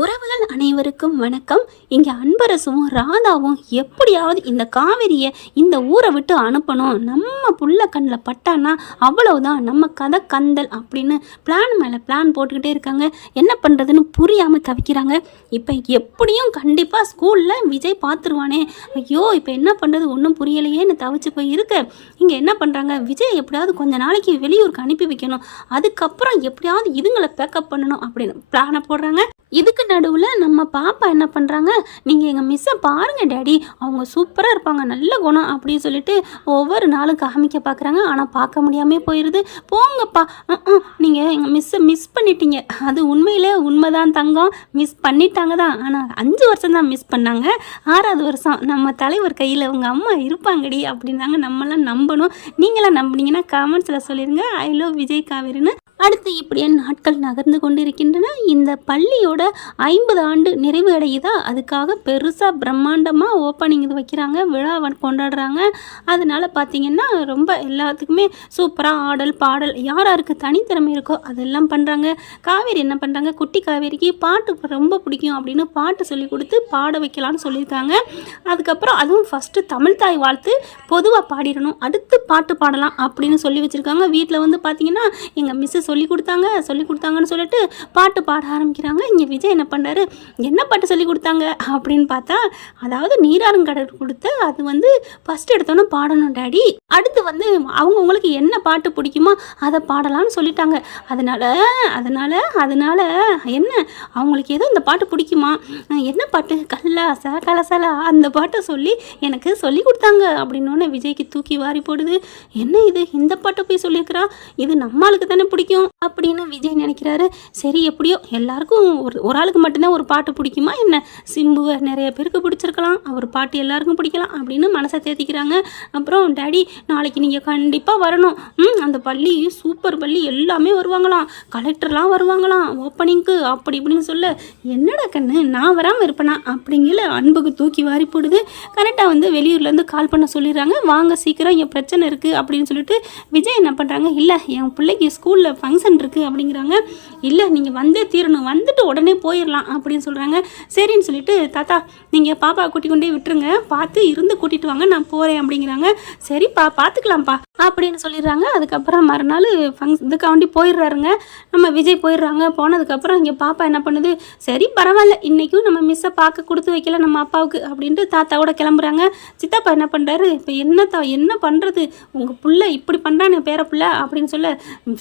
உறவுகள் அனைவருக்கும் வணக்கம். இங்கே அன்பரசும் ராதாவும் எப்படியாவது இந்த காவேரியை இந்த ஊரை விட்டு அனுப்பணும், நம்ம புள்ள கண்ணில் பட்டானா அவ்வளவுதான், நம்ம கதை கந்தல் அப்படின்னு பிளான் மேலே பிளான் போட்டுக்கிட்டே இருக்காங்க. என்ன பண்ணுறதுன்னு புரியாமல் தவிக்கிறாங்க. இப்போ எப்படியும் கண்டிப்பாக ஸ்கூலில் விஜய் பார்த்துருவானே, ஐயோ இப்போ என்ன பண்ணுறது ஒன்றும் புரியலையேன்னு தவிச்சு போய் இருக்க. இங்கே என்ன பண்ணுறாங்க, விஜய் எப்படியாவது கொஞ்ச நாளைக்கு வெளியூருக்கு அனுப்பி வைக்கணும், அதுக்கப்புறம் எப்படியாவது இதுங்களை பேக்கப் பண்ணணும் அப்படின்னு பிளானை போடுறாங்க. இதுக்கு நடுவில் நம்ம பாப்பா என்ன பண்ணுறாங்க, நீங்கள் எங்கள் மிஸ்ஸை பாருங்கள் டேடி, அவங்க சூப்பராக இருப்பாங்க, நல்ல குணம் அப்படின்னு சொல்லிட்டு ஒவ்வொரு நாளும் காமிக்க பார்க்குறாங்க. ஆனால் பார்க்க முடியாமல் போயிடுது. போங்கப்பா, நீங்கள் எங்கள் மிஸ்ஸை மிஸ் பண்ணிட்டீங்க. அது உண்மையிலே உண்மைதான் தங்கம், மிஸ் பண்ணிட்டாங்க தான். ஆனால் 5 வருஷம் தான் மிஸ் பண்ணாங்க, 6வது வருஷம் நம்ம தலைவர் கையில் உங்கள் அம்மா இருப்பாங்கடி அப்படின்னாங்க. நம்மளாம் நம்பணும். நீங்களாம் நம்பினீங்கன்னா கமெண்ட்ஸில் சொல்லிடுங்க ஐ லவ் விஜய் காவேரின்னு. அடுத்து இப்படியே நாட்கள் நகர்ந்து கொண்டிருக்கின்றன. இந்த பள்ளியோட 50 ஆண்டு நிறைவு அடையுதா, அதுக்காக பெருசாக பிரம்மாண்டமாக ஓப்பனிங் இது வைக்கிறாங்க, விழா கொண்டாடுறாங்க. அதனால பார்த்திங்கன்னா ரொம்ப எல்லாத்துக்குமே சூப்பராக ஆடல் பாடல், யாருக்கு தனித்திறமை இருக்கோ அதெல்லாம் பண்ணுறாங்க. காவேரி என்ன பண்ணுறாங்க, குட்டி காவேரிக்கு பாட்டு ரொம்ப பிடிக்கும் அப்படின்னு பாட்டு சொல்லி கொடுத்து பாட வைக்கலான்னு சொல்லியிருக்காங்க. அதுக்கப்புறம் அதுவும் ஃபஸ்ட்டு தமிழ் தாய் வாழ்த்து பொதுவாக பாடிடணும், அடுத்து பாட்டு பாடலாம் அப்படின்னு சொல்லி வச்சுருக்காங்க. வீட்டில் வந்து பார்த்திங்கன்னா எங்கள் மிஸ்ஸஸ் சொல்லி கொடுத்தாங்கன்னு சொல்லிட்டு பாட்டு பாட ஆரம்பிக்கிறாங்க. இங்கே விஜய் என்ன பண்ணுறாரு, என்ன பாட்டு சொல்லி கொடுத்தாங்க அப்படின்னு பார்த்தா, அதாவது நீராறுங்கடல் கொடுத்து அது வந்து ஃபஸ்ட் எடுத்தோன்னே பாடணும் டேடி, அடுத்து வந்து அவங்கவுங்களுக்கு என்ன பாட்டு பிடிக்குமோ அதை பாடலான்னு சொல்லிட்டாங்க. அதனால என்ன அவங்களுக்கு ஏதோ இந்த பாட்டு பிடிக்குமா, என்ன பாட்டு, கல்லாசா கலசலா அந்த பாட்டை சொல்லி எனக்கு சொல்லி கொடுத்தாங்க அப்படின்னோடனே விஜய்க்கு தூக்கி வாரி போடுது. என்ன இது, இந்த பாட்டை போய் சொல்லியிருக்கிறா, இது நம்மளுக்கு தானே பிடிக்கும் அப்படின்னு விஜய் நினைக்கிறாரு. சரி எப்படியோ எல்லாருக்கும் ஒரு ஆளுக்கு மட்டும்தான் ஒரு பாட்டு பிடிக்குமா என்ன, சிம்புவை நிறைய பேருக்கு பிடிச்சிருக்கலாம், அவர் பாட்டு எல்லாருக்கும் பிடிக்கலாம் அப்படின்னு மனசை தேத்திக்கிறாங்க. அப்புறம் டேடி நாளைக்கு நீங்கள் கண்டிப்பாக வரணும், அந்த பள்ளி சூப்பர் பள்ளி, எல்லாமே வருவாங்களாம், கலெக்டர்லாம் வருவாங்களாம் ஓப்பனிங்க்கு அப்படி இப்படின்னு சொல்ல, என்னடா கண்ணு நான் வராமல் இருப்பேனா அப்படிங்கிற அன்புக்கு தூக்கி வாரி போடுது. கரெக்டாக வந்து வெளியூர்லேருந்து கால் பண்ண சொல்லிடுறாங்க, வாங்க சீக்கிரம் என் பிரச்சனை இருக்குது அப்படின்னு சொல்லிட்டு விஜய் என்ன பண்ணுறாங்க, இல்லை என் பிள்ளைக்கு ஸ்கூலில் ஃபங்க்ஷன் இருக்குது அப்படிங்கிறாங்க. இல்லை நீங்கள் வந்தே தீரணும், வந்துட்டு உடனே போயிடலாம் அப்படின்னு சொல்கிறாங்க. சரின்னு சொல்லிட்டு தாத்தா நீங்கள் பாப்பா கூட்டி கொண்டே விட்டுருங்க, பார்த்து இருந்து கூட்டிகிட்டு வாங்க, நான் போகிறேன் அப்படிங்கிறாங்க. சரிப்பா பார்த்துக்கலாம்ப்பா அப்படின்னு சொல்லிடுறாங்க. அதுக்கப்புறம் மறுநாள் இதுக்காண்டி போயிடுறாருங்க, நம்ம விஜய் போயிடுறாங்க. போனதுக்கப்புறம் இங்கே பாப்பா என்ன பண்ணுது, சரி பரவாயில்ல இன்றைக்கும் நம்ம மிஸ்ஸை பார்க்க கொடுத்து வைக்கல நம்ம அப்பாவுக்கு அப்படின்ட்டு தாத்தாவோட கிளம்புறாங்க. சித்தப்பா என்ன பண்ணுறாரு, இப்போ என்ன பண்ணுறது, உங்கள் பிள்ளை இப்படி பண்ணுறான்னு பேர பிள்ளை அப்படின்னு சொல்ல,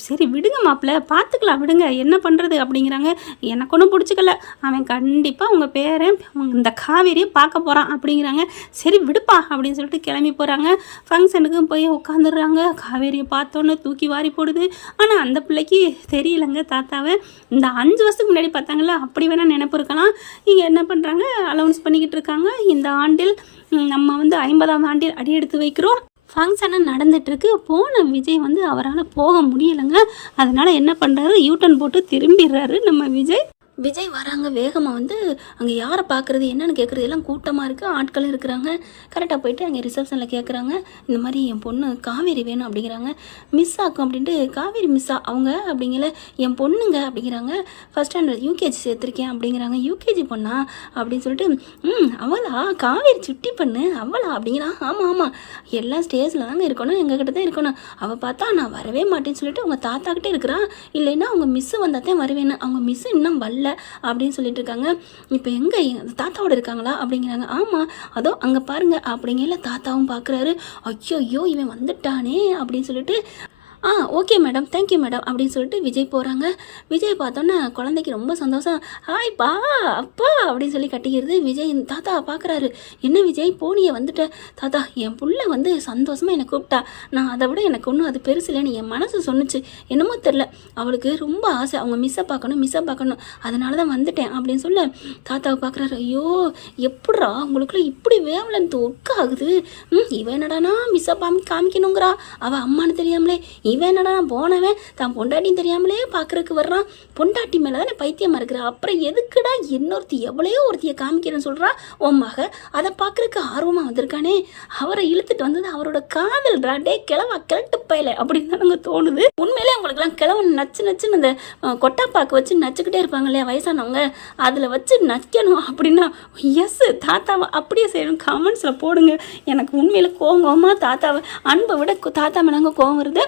சரி விடுங்க மாப்பிள்ள பார்த்துக்கலாம் விடுங்க, என்ன பண்ணுறது அப்படிங்கிறாங்க. எனக்கு ஒன்றும் பிடிச்சிக்கல, அவன் கண்டிப்பாக உங்கள் பேரன் இந்த காவேரியை பார்க்க போகிறான் அப்படிங்கிறாங்க. சரி விடுப்பா அப்படின்னு சொல்லிட்டு கிளம்பி போகிறாங்க. ஃபங்க்ஷனுக்கும் போய் உட்காந்துடுறாங்க. காவேரியை பார்த்தோன்னே தூக்கி வாரி போடுது. ஆனால் அந்த பிள்ளைக்கு தெரியலங்க தாத்தாவை, இந்த 5 வருஷத்துக்கு முன்னாடி பார்த்தாங்களா அப்படி வேணால் நினைப்பு இருக்கலாம். இங்கே என்ன பண்ணுறாங்க, அலௌன்ஸ் பண்ணிக்கிட்டு இருக்காங்க, இந்த ஆண்டில் நம்ம வந்து 50ஆம் ஆண்டில் அடி எடுத்து வைக்கிறோம். ஃபங்க்ஷனு நடந்துகிட்ருக்கு. போன விஜய் வந்து அவரால் போக முடியலைங்க. அதனால் என்ன பண்ணுறாரு, யூட்டன் போட்டு திரும்பிடுறாரு நம்ம விஜய் வராங்க. வேகமாக வந்து அங்கே யாரை பார்க்குறது என்னென்னு கேட்குறது, எல்லாம் கூட்டமாக இருக்குது, ஆட்கள் இருக்கிறாங்க. கரெக்டாக போயிட்டு அங்கே ரிசப்ஷனில் கேட்குறாங்க, இந்த மாதிரி என் பொண்ணு காவேரி வேணும் அப்படிங்கிறாங்க. மிஸ் ஆக்கும் அப்படின்ட்டு, காவேரி மிஸ்ஸா அவங்க அப்படிங்கல, என் பொண்ணுங்க அப்படிங்கிறாங்க. ஃபஸ்ட் ஸ்டாண்டர்ட் யூகேஜி சேர்த்துருக்கேன் அப்படிங்கிறாங்க. யூகேஜி பொண்ணா அப்படின்னு சொல்லிட்டு, அவளா காவேரி சுட்டி பண்ணு அவளா அப்படிங்கிறா. ஆமாம் எல்லாம் ஸ்டேஜில் தாங்க இருக்கணும், எங்ககிட்ட தான் இருக்கணும், அவள் பார்த்தா நான் வரவே மாட்டேன்னு சொல்லிட்டு அவங்க தாத்தாக்கிட்டே இருக்கிறான், இல்லைன்னா அவங்க மிஸ்ஸு வந்தால் தான் வருவேன்னு, அவங்க மிஸ்ஸு இன்னும் வரல அப்படின்னு சொல்லிட்டு இருக்காங்க. இப்போ எங்க தாத்தாவோட இருக்காங்களா அப்படிங்கிறாங்க. ஆமாம் அதோ அங்கே பாருங்க அப்படிங்கல தாத்தாவும் பார்க்குறாரு. ஐயோ இவன் வந்துட்டானே அப்படின்னு சொல்லிட்டு, ஓகே மேடம் தேங்க்யூ மேடம் அப்படின்னு சொல்லிட்டு விஜய் போகிறாங்க. விஜய் பார்த்தோன்னே குழந்தைக்கு ரொம்ப சந்தோஷம். ஹாய் பா அப்பா அப்படின்னு சொல்லி கட்டிக்கிறது. விஜய் தாத்தா பார்க்குறாரு, என்ன விஜய் போனியே வந்துட்ட, தாத்தா என் புள்ள வந்து சந்தோஷமாக என்னை கூப்பிட்டா, நான் அதை விட எனக்கு ஒன்றும் அது பெருசு இல்லைன்னு என் மனசு சொன்னிச்சு, என்னமோ தெரில, அவளுக்கு ரொம்ப ஆசை அவங்க மிஸ்ஸை பார்க்கணும் அதனால தான் வந்துட்டேன் அப்படின்னு சொல்ல, தாத்தாவை பார்க்குறாரு. ஐயோ எப்பட்றா உங்களுக்குள்ள இப்படி வேவலன் ஒர்க் ஆகுது, இவன் என்னடானா மிஸ்ஸை காமிக்கணுங்கிறா, அவள் அம்மானு தெரியாமலே வேணடா போனவன் தான் பொண்டாட்டியும் தெரியாமலே பார்க்குறதுக்கு வர்றான், பொண்டாட்டி மேலே தானே பைத்தியமாக இருக்கிற, அப்புறம் எதுக்குடா இன்னொருத்தி எவ்வளையோ ஒருத்தியை காமிக்கிறேன்னு சொல்கிறா உன் மக, அதை பார்க்குறதுக்கு ஆர்வமாக வந்திருக்கானே, அவரை இழுத்துட்டு வந்தது அவரோட காதல் டே கிழவா கிழட்டு பயல அப்படின்னு தான் எனக்கு தோணுது. உண்மையிலே அவங்களுக்குலாம் கிழவன் நச்சுன்னு அந்த கொட்டாப்பாக்கு வச்சு நச்சுக்கிட்டே இருப்பாங்க இல்லையா வயசானவங்க, அதில் வச்சு நக்கணும் அப்படின்னா எஸ் தாத்தாவை அப்படியே செய்யணும். கமெண்ட்ஸில் போடுங்க. எனக்கு உண்மையில் கோவமாக தாத்தாவை அன்பை விட தாத்தா மேலாங்க கோவம் வருது.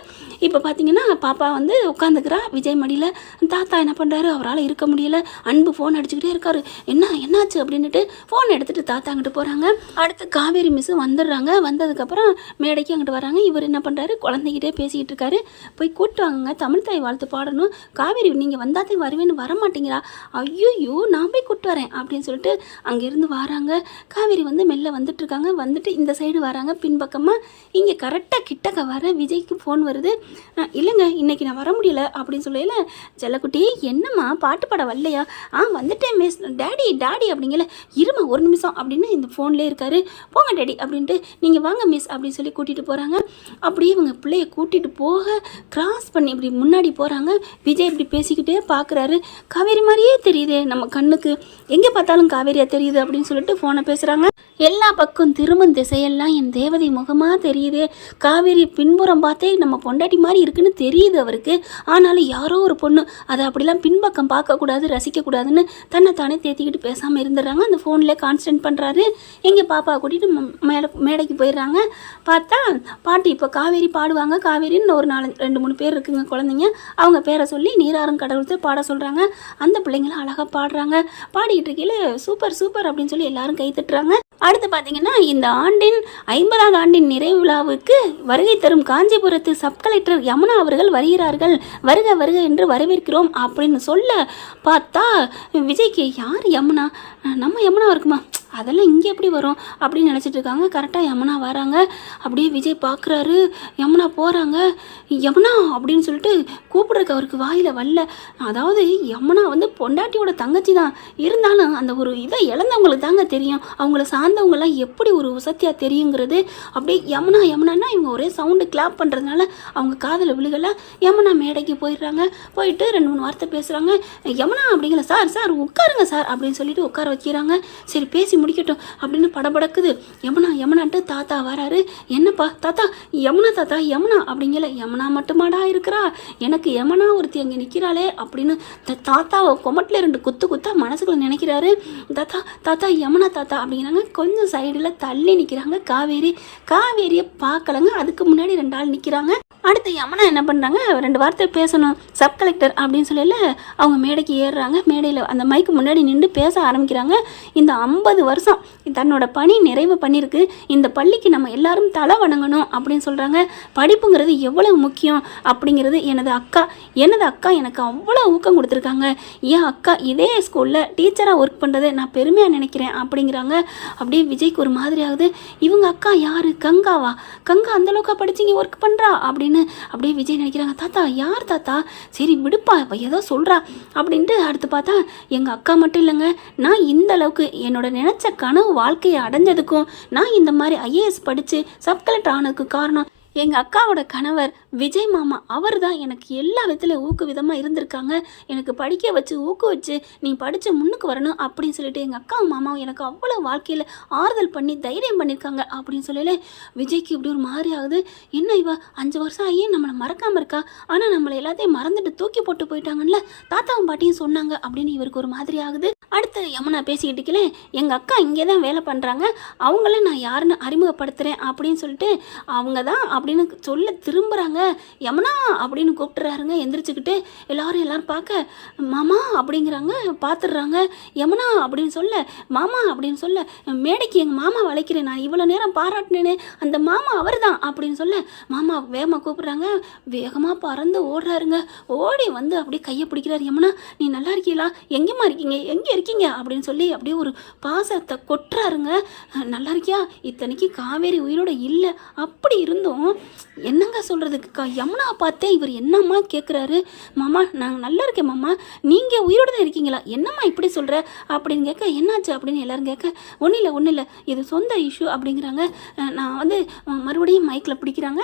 இப்போ பார்த்தீங்கன்னா பாப்பா வந்து உட்காந்துக்கிறா விஜய் மடியில், தாத்தா என்ன பண்ணுறாரு, அவரால் இருக்க முடியல, அன்பு ஃபோன் அடிச்சுக்கிட்டே இருக்காரு, என்னாச்சு அப்படின்ட்டு ஃபோன் எடுத்துகிட்டு தாத்தா அங்கிட்டு போகிறாங்க. அடுத்து காவேரி மிஸ் வந்துடுறாங்க. வந்ததுக்கப்புறம் மேடைக்கு அங்கிட்டு வராங்க. இவர் என்ன பண்ணுறாரு, குழந்தைகிட்டே பேசிக்கிட்டு இருக்காரு, போய் கூப்பிட்டு வாங்க, தமிழ் தாய் வாழ்த்து பாடணும், காவேரி நீங்கள் வந்தாதே வருவேன்னு வரமாட்டேங்கிறா, ஐயோ நான் போய் கூப்பிட்டு வரேன் அப்படின்னு சொல்லிட்டு அங்கேருந்து வராங்க. காவேரி வந்து மெல்ல வந்துட்டுருக்காங்க. வந்துட்டு இந்த சைடு வராங்க பின்பக்கமாக. இங்கே கரெக்டாக கிட்டக்க வர விஜய்க்கு ஃபோன் வருது. இல்லைங்க இன்றைக்கி நான் வர முடியல அப்படின்னு சொல்லல, செல்லக்குட்டி என்னம்மா பாட்டு பாட வரலையா, வந்துட்டேன் மிஸ், டாடி அப்படிங்கல, இருமா ஒரு நிமிஷம் அப்படின்னு இந்த ஃபோன்லேயே இருக்காரு. போங்க டேடி அப்படின்ட்டு நீங்கள் வாங்க மிஸ் அப்படின்னு சொல்லி கூட்டிகிட்டு போகிறாங்க. அப்படியே இவங்க பிள்ளைய கூட்டிகிட்டு போக கிராஸ் பண்ணி இப்படி முன்னாடி போகிறாங்க. விஜய் இப்படி பேசிக்கிட்டே பார்க்குறாரு. காவேரி மாதிரியே தெரியுது நம்ம கண்ணுக்கு, எங்கே பார்த்தாலும் காவேரியாக தெரியுது அப்படின்னு சொல்லிட்டு ஃபோனை பேசுகிறாங்க. எல்லா பக்கம் திரும்பும் திசையெல்லாம் என் தேவதை முகமாக தெரியுது, காவேரி பின்புறம் பார்த்தே நம்ம பொண்டாட்டி மாதிரி இருக்குன்னு தெரியுது அவருக்கு. ஆனாலும் யாரோ ஒரு பொண்ணு அதை அப்படிலாம் பின்பக்கம் பார்க்கக்கூடாது ரசிக்கக்கூடாதுன்னு தன்னைத்தானே தேத்திக்கிட்டு பேசாமல் இருந்துடுறாங்க. அந்த ஃபோனில் கான்சன்ட்ரேட் பண்ணுறாரு. எங்கள் பாப்பா கூட்டிகிட்டு மேடைக்கு போயிடுறாங்க. பார்த்தா பாட்டு இப்போ காவேரி பாடுவாங்க. காவேரின்னு ஒரு 2-3 பேர் இருக்குங்க குழந்தைங்க, அவங்க பேரை சொல்லி நீராறும் கடவுளத்தை பாட சொல்கிறாங்க. அந்த பிள்ளைங்களும் அழகாக பாடுறாங்க. பாடிக்கிட்டு இருக்கையில் சூப்பர் அப்படின்னு சொல்லி எல்லாரும் கை தட்டுறாங்க. அடுத்து பார்த்தீங்கன்னா இந்த ஆண்டின் 50வது ஆண்டின் நிறைவு விழாவுக்கு வருகை தரும் காஞ்சிபுரத்து சப் கலெக்டர் யமுனா அவர்கள் வருகிறார்கள், வருக என்று வரவேற்கிறோம் அப்படின்னு சொல்ல பார்த்தா விஜய்க்கு யார் யமுனா, நம்ம யமுனா இருக்குமா, அதெல்லாம் இங்கே எப்படி வரும் அப்படின்னு நினச்சிட்டு இருக்காங்க. கரெக்டாக யமுனா வராங்க. அப்படியே விஜய் பார்க்குறாரு, யமுனா போகிறாங்க. யமுனா அப்படின்னு சொல்லிட்டு கூப்பிட்றதுக்கு அவருக்கு வாயில் வரல. அதாவது யமுனா வந்து பொண்டாட்டியோட தங்கச்சி தான், இருந்தாலும் அந்த ஒரு இதை இழந்தவங்களுக்கு தாங்க தெரியும், அவங்கள சார்ந்தவங்களாம் எப்படி ஒரு உசத்தியாக தெரியுங்கிறது. அப்படியே யமுனான்னா இவங்க ஒரே சவுண்டு கிளாப் பண்ணுறதுனால அவங்க காதில் விழுகலை. யமுனா மேடைக்கு போயிடுறாங்க. போயிட்டு 2-3 வார்த்தை பேசுகிறாங்க. யமுனா அப்படிங்கிற சார் உட்காருங்க சார் அப்படின்னு சொல்லிட்டு உட்கார வைக்கிறாங்க. சரி பேசி முடிக்கட்டும் அப்படின்னு படபடக்குது. யமுனான்ட்டு தாத்தா வராரு. என்னப்பா தாத்தா, யமுனா அப்படிங்கல, யமுனா மட்டுமாடா இருக்கிறா, எனக்கு யமுனா ஒருத்தி அங்கே நிற்கிறாளே அப்படின்னு தாத்தாவை கொமட்டில் 2 குத்தா மனசுக்குள்ள நினைக்கிறாரு. தாத்தா யமுனா தாத்தா அப்படிங்கிறாங்க. கொஞ்சம் சைடில் தள்ளி நிற்கிறாங்க காவேரியை பார்க்கலங்க. அதுக்கு முன்னாடி 2 ஆள் நிற்கிறாங்க. அடுத்து யமுனா என்ன பண்ணுறாங்க, 2 வார்த்தை பேசணும் சப் கலெக்டர் அப்படின்னு சொல்லல அவங்க மேடைக்கு ஏறுறாங்க. மேடையில் அந்த மைக்கு முன்னாடி நின்று பேச ஆரம்பிக்கிறாங்க. இந்த 50 வருஷம் தன்னோட பணி நிறைவு பண்ணியிருக்கு, இந்த பள்ளிக்கு நம்ம எல்லாரும் தலை வணங்கணும் அப்படின்னு சொல்கிறாங்க. படிப்புங்கிறது எவ்வளவு முக்கியம் அப்படிங்கிறது எனது அக்கா எனக்கு அவ்வளோ ஊக்கம் கொடுத்துருக்காங்க. என் அக்கா இதே ஸ்கூலில் டீச்சராக ஒர்க் பண்ணுறதை நான் பெருமையாக நினைக்கிறேன் அப்படிங்கிறாங்க. அப்படியே விஜய்க்கு ஒரு மாதிரி ஆகுது. இவங்க அக்கா யார், கங்கா அந்தளவுக்கா படிச்சிங்க ஒர்க் பண்ணுறா அப்படின்னு அப்படியே விஜய் நினைக்கிறாங்க. தாத்தா யார் தாத்தா, சரி விடுப்பா ஏதோ சொல்கிறா அப்படின்ட்டு அடுத்து பார்த்தா எங்கள் அக்கா மட்டும் இல்லைங்க, நான் இந்த அளவுக்கு என்னோட நினச்ச கனவு வாழ்க்கையை அடைஞ்சதுக்கும் நான் இந்த மாதிரி ஐஏஎஸ் படித்து சப் கலெக்டர் ஆனதுக்கு காரணம் எங்கள் அக்காவோட கணவர் விஜய் மாமா. அவர் தான் எனக்கு எல்லா விதத்துலையும் ஊக்குவிதமாக இருந்திருக்காங்க. எனக்கு படிக்க வச்சு ஊக்குவிச்சு நீ படித்து முன்னுக்கு வரணும் அப்படின்னு சொல்லிட்டு எங்கள் அக்காவும் மாமாவும் எனக்கு அவ்வளோ வாழ்க்கையில் ஆறுதல் பண்ணி தைரியம் பண்ணியிருக்காங்க அப்படின்னு சொல்லல விஜய்க்கு இப்படி ஒரு மாதிரி ஆகுது. என்ன இவ 5 வருஷம் ஆகியே நம்மளை மறக்காமல் இருக்கா, ஆனால் நம்மளை எல்லாத்தையும் மறந்துட்டு தூக்கி போட்டு போயிட்டாங்கல்ல தாத்தாவும் பாட்டியும் சொன்னாங்க அப்படின்னு இவருக்கு ஒரு மாதிரி ஆகுது. அடுத்து யமுனா பேசிக்கிட்டுக்கல, எங்கள் அக்கா இங்கே தான் வேலை பண்ணுறாங்க, அவங்கள நான் யாருன்னு அறிமுகப்படுத்துகிறேன் அப்படின்னு சொல்லிட்டு அவங்க தான் அப்படின்னு சொல்ல திரும்புகிறாங்க. யமுனா அப்படின்னு கூப்பிட்டுறாருங்க. எந்திரிச்சுக்கிட்டு எல்லாரும் பார்க்க மாமா அப்படிங்கிறாங்க. பார்த்துடுறாங்க. யமுனா அப்படின்னு சொல்ல மாமா அப்படின்னு சொல்ல மேடைக்கு எங்கள் மாமா வளைக்கிறேன், நான் இவ்வளோ நேரம் பாராட்டினேனே அந்த மாமா அவர் தான் அப்படின்னு சொல்ல மாமா வேகமாக கூப்பிட்றாங்க. வேகமாக பறந்து ஓடுறாருங்க. ஓடி வந்து அப்படியே கையை பிடிக்கிறாரு. யமுனா நீ நல்லா இருக்கீங்களா, எங்கேம்மா இருக்கீங்க, எங்கே இருக்கீங்க இருக்கீங்க அப்படின்னு சொல்லி அப்படியே ஒரு பாசத்தை கொட்டுறாருங்க. நல்லா இருக்கியா, இத்தனைக்கு காவேரி உயிரோட இல்லை, அப்படி இருந்தும் என்னங்க சொல்கிறதுக்கு யமுனா பார்த்தே இவர் என்னம்மா கேட்குறாரு. மாமா நான் நல்லா இருக்கேன் மாமா, நீங்கள் உயிரோட தான் இருக்கீங்களா, என்னம்மா இப்படி சொல்கிற அப்படின்னு கேட்க, என்னாச்சு அப்படின்னு எல்லாரும் கேட்க, ஒன்றும் இல்லை இது சொந்த இஷ்யூ அப்படிங்கிறாங்க. நான் வந்து மறுபடியும் மைக்கில் பிடிக்கிறாங்க.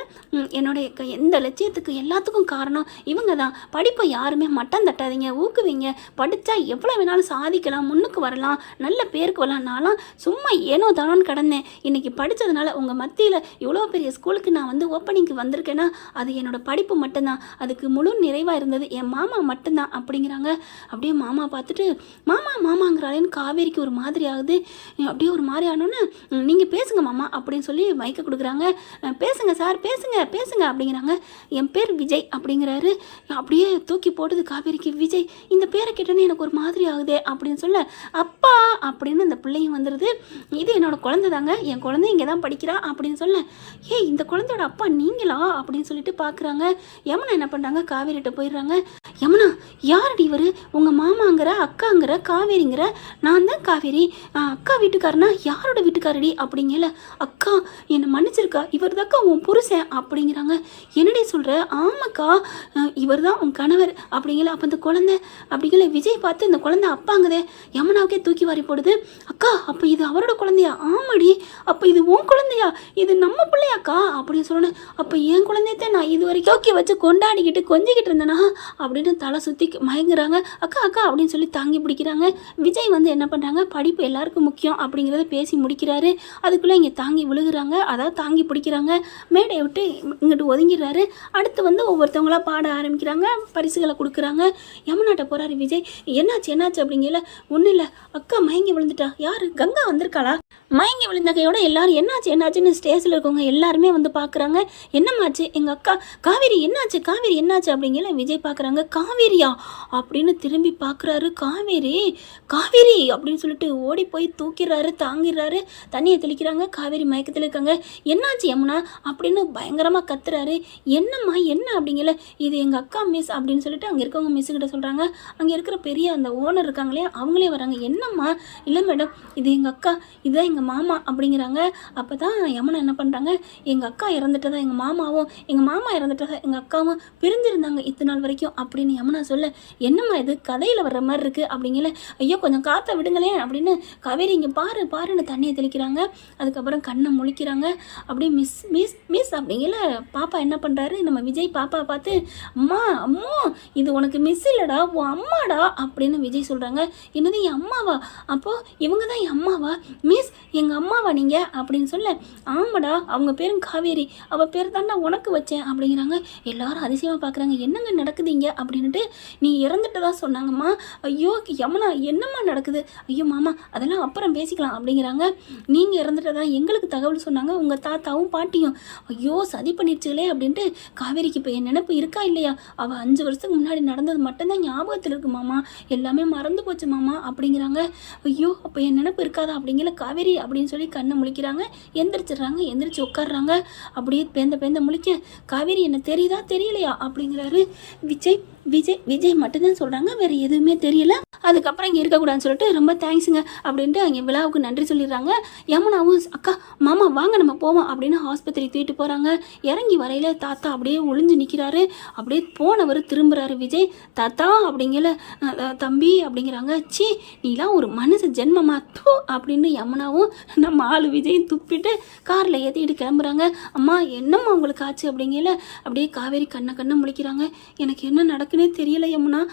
என்னுடைய எந்த லட்சியத்துக்கு எல்லாத்துக்கும் காரணம் இவங்க தான். படிப்பை யாருமே மட்டம் தட்டாதீங்க, ஊக்குவீங்க, படித்தா எவ்வளோ வேணாலும் சாதிக்கலாம், முன்னுக்கு வரலாம், நல்ல பேருக்கு வரலாம். நான்லாம் சும்மா ஏனோ தானோன்னு கிடந்தேன், இன்றைக்கி படித்ததுனால உங்கள் மத்தியில் இவ்வளோ பெரிய ஸ்கூலுக்கு நான் வந்து ஓப்பனிங்க்கு வந்திருக்கேன்னா அது என்னோடய படிப்பு மட்டும்தான், அதுக்கு முழு நிறைவாக இருந்தது என் மாமா மட்டும்தான் அப்படிங்கிறாங்க. அப்படியே மாமா பார்த்துட்டு மாமாங்கிறாளேன்னு காவேரிக்கு ஒரு மாதிரி ஆகுது. அப்படியே ஒரு மாதிரி ஆனோன்னு, நீங்கள் பேசுங்க மாமா அப்படின்னு சொல்லி மைக்கை கொடுக்குறாங்க. பேசுங்க சார், பேசுங்க அப்படிங்கிறாங்க. என் பேர் விஜய் அப்படிங்கிறாரு. அப்படியே தூக்கி போடுது காவேரிக்கு. விஜய், இந்த பேரை கேட்டோன்னே எனக்கு ஒரு மாதிரி ஆகுதே அப்படின்னு சொல்ல, அப்பா அப்படின்னு இந்த பிள்ளையும் வந்துடுது. இது என்னோட குழந்தை தாங்க, என் குழந்தை இங்கே தான் படிக்கிறா அப்படின்னு சொல்ல, ஏய் இந்த குழந்தையோட அப்பா நீங்களா அப்படின்னு சொல்லிட்டு பார்க்குறாங்க. யமுனா என்ன பண்ணுறாங்க, காவேரிகிட்ட போயிடுறாங்க. யமுனா, யாரடி இவர், உங்கள் மாமாங்கிற அக்காங்கிற காவேரிங்கிற, நான் தான் காவேரி, அக்கா வீட்டுக்காரனா யாரோட வீட்டுக்காரடி அப்படிங்கல. அக்கா என்னை மன்னிச்சிருக்கா, இவர் தாக்கா உன் புருஷன் அப்படிங்கிறாங்க. என்னடி சொல்கிற, ஆமாக்கா இவர் தான் உன் கணவர் அப்படிங்கல. அப்போ இந்த குழந்தை அப்படிங்கல. விஜய் பார்த்து இந்த குழந்தை அப்பாங்குதே, யமுனாவுக்கே தூக்கி வாரி போடுது. அக்கா அப்போ இது அவரோட குழந்தையா, ஆமாடி அப்போ இது உன் குழந்தையா, இது நம்ம பிள்ளையாக்கா அப்படின்னு சொல்லணும். அப்போ என் குழந்தையத்தை நான் இது வரைக்கும் ஓகே வச்சு கொண்டாடிக்கிட்டு கொஞ்சிக்கிட்டு இருந்தேனா அப்படின்னு தலை சுற்றி மயங்குறாங்க. அக்கா அப்படின்னு சொல்லி தாங்கி பிடிக்கிறாங்க. விஜய் வந்து என்ன பண்ணுறாங்க, படிப்பு எல்லாருக்கும் முக்கியம் அப்படிங்கிறத பேசி முடிக்கிறாரு. அதுக்குள்ளே இங்கே தாங்கி விழுகிறாங்க, அதாவது தாங்கி பிடிக்கிறாங்க. மேடையை விட்டு இங்கிட்டு ஒதுங்கிடுறாரு. அடுத்து வந்து ஒவ்வொருத்தவங்களா பாட ஆரம்பிக்கிறாங்க, பரிசுகளை கொடுக்குறாங்க. யமுனாட்ட போகிறாரு விஜய். என்னாச்சு அப்படிங்கல. ஒன்றும் இல்லை, அக்கா மயங்கி விழுந்துட்டா. யார், கங்கா வந்திருக்காளா? மயங்கி விழுந்த கையோட எல்லாரும் என்னாச்சுன்னு ஸ்டேஜில் இருக்கவங்க எல்லாருமே வந்து பார்க்குறாங்க. என்னம்மாச்சு எங்கள் அக்கா காவேரி, என்னாச்சு அப்படிங்கல. விஜய் பார்க்குறாங்க. காவேரியா அப்படின்னு திரும்பி பார்க்குறாரு. காவேரி அப்படின்னு சொல்லிட்டு ஓடி போய் தூக்கிடுறாரு, தாங்கிடுறாரு. தண்ணியை தெளிக்கிறாங்க. காவேரி மயக்கத்தில் இருக்காங்க. என்னாச்சு யமுனா அப்படின்னு பயங்கரமாக கத்துறாரு. என்னம்மா என்ன அப்படிங்கல. இது எங்கள் அக்கா மிஸ் அப்படின்னு சொல்லிட்டு அங்கே இருக்கவங்க மிஸ்ஸுக்கிட்ட சொல்கிறாங்க. அங்கே இருக்கிற பெரிய அந்த ஓனர் இருக்காங்களே அவங்களே வராங்க. என்னம்மா, இல்லை மேடம் இது எங்கள் அக்கா, இதுதான் எங்கள் மாமா அப்படிங்கிறாங்க. அப்போ தான் யமுனா என்ன பண்ணுறாங்க, எங்கள் அக்கா இறந்துட்டதா எங்கள் மாமாவும், எங்கள் மாமா இறந்துட்டதா எங்கள் அக்காவும் பிரிஞ்சிருந்தாங்க இத்தனை நாள் வரைக்கும் அப்படின்னு யமுனா சொல்ல, என்னம்மா இது கதையில் வர்ற மாதிரி இருக்குது அப்படிங்கல. ஐயோ கொஞ்சம் காற்றை விடுங்களேன் அப்படின்னு காவேரி இங்கே பாருன்னு தண்ணியை தெளிக்கிறாங்க. அதுக்கப்புறம் கண்ணை முழிக்கிறாங்க. அப்படியே மிஸ் அப்படிங்கல. பாப்பா என்ன பண்ணுறாரு, நம்ம விஜய் பாப்பா பார்த்து, அம்மா இது உனக்கு மிஸ் இல்லைடா, உன் அம்மாடா அப்படின்னு விஜய் சொல்கிறாங்க. என்னது என் அம்மாவா, அப்போது இவங்க தான் என் அம்மாவா, மிஸ் எங்கள் அம்மாவா நீங்கள் அப்படின்னு சொல்ல, ஆமாடா அவங்க பேரும் காவேரி, அவள் பேர் தாண்டா உனக்கு வச்சேன் அப்படிங்கிறாங்க. எல்லாரும் அதிசயமாக பார்க்குறாங்க. என்னங்க நடக்குதுங்க அப்படின்ட்டு. நீ இறந்துட்டதா சொன்னாங்கம்மா. ஐயோ யமுனா என்னம்மா நடக்குது, ஐயோ மாமா அதெல்லாம் அப்புறம் பேசிக்கலாம் அப்படிங்கிறாங்க. நீங்கள் இறந்துட்டதா எங்களுக்கு தகவல் சொன்னாங்க உங்கள் தாத்தாவும் பாட்டியும். ஐயோ சதி பண்ணிடுச்சுங்களே அப்படின்ட்டு. காவேரிக்கு இப்போ என் நினைப்பு இருக்கா இல்லையா, அவள் 5 வருஷத்துக்கு முன்னாடி நடந்தது மட்டும்தான் ஞாபகத்தில் இருக்கு மாமா, எல்லாமே மறந்து போச்சு மாமா அப்படிங்கிறாங்க. ஐயோ அப்போ என் நினைப்பு இருக்காதா அப்படிங்கிற. காவேரி அப்படின்னு சொல்லி கண்ணை முழிக்கிறாங்க. எந்திரிச்சு உட்காடுறாங்க. அப்படியே பேந்த முழிக்க, காவேரி என்ன தெரியுதா தெரியலையா அப்படிங்கிறாரு. விஜய் மட்டும்தான் சொல்கிறாங்க, வேறு எதுவுமே தெரியல. அதுக்கப்புறம் இங்கே இருக்கக்கூடாதுன்னு சொல்லிட்டு ரொம்ப தேங்க்ஸுங்க அப்படின்ட்டு அங்கே விழாவுக்கு நன்றி சொல்லிடுறாங்க. யமுனாவும் அக்கா மாமா வாங்க நம்ம போவோம் அப்படின்னு ஆஸ்பத்திரி தூக்கிட்டு போகிறாங்க. இறங்கி வரையில தாத்தா அப்படியே ஒளிஞ்சு நிற்கிறாரு. அப்படியே போனவர் திரும்புகிறாரு. விஜய் தாத்தா அப்படிங்கல. தம்பி அப்படிங்கிறாங்க. சி நீலாம் ஒரு மனுஷ ஜென்மமா தூ அப்படின்னு யமுனாவும் நம்ம ஆளு விஜயும் துப்பிட்டு காரில் ஏற்றிக்கிட்டு கிளம்புறாங்க. அம்மா என்னம்மா உங்களுக்கு ஆச்சு அப்படிங்கல. அப்படியே காவேரி கண்ணை முழிக்கிறாங்க. எனக்கு என்ன நடக்குன்னே தெரியல யமுனா,